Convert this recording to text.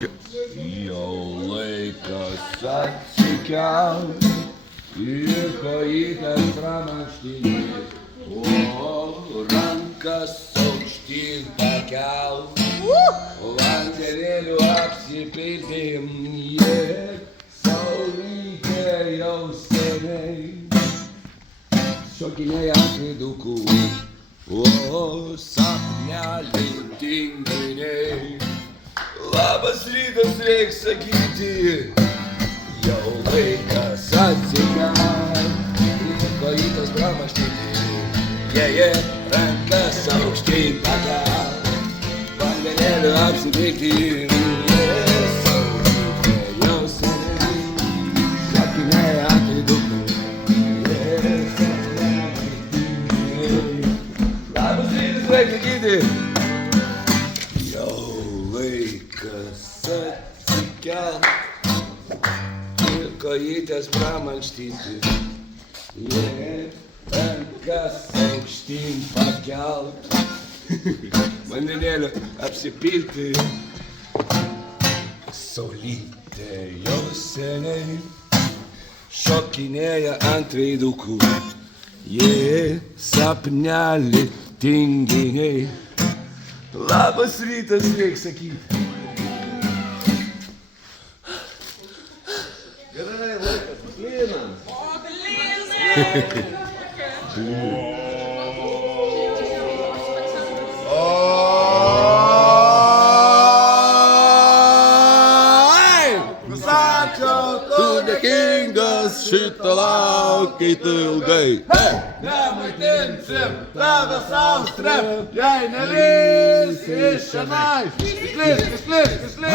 Jau laikas atsikelt ir kojytes pramankštinti, o rankas aukštyn pakelt, vandenėliu apsipilti, saulytė jau seniai šokinėja ant veidukų, o sapneliai tinginiai. Labas rytas, reik sakyti, jau laikas atsikelt ir kojytes pramankštinti, rankas aukštyn pakelt, vandenėliu apsipilti, saulytė jau seniai šokinėja ant veidukų, labas rytas, reik sakyti, laikas atsikelt ir kojytes pramankštyti, rankas aukštyn pakelt, vandenėliu apsipilti, saulytė jau seniai šokinėja ant veidukų, sapneliai tinginiai. Labas rytas, reik sakyti. Gerai, laikas, Linas. O, Linai! Tu dėkingas šitą laukit ilgai. Nemaitinsim tavęs austrem, jei nelys iš čionai. Išlisk, išlisk, išlisk.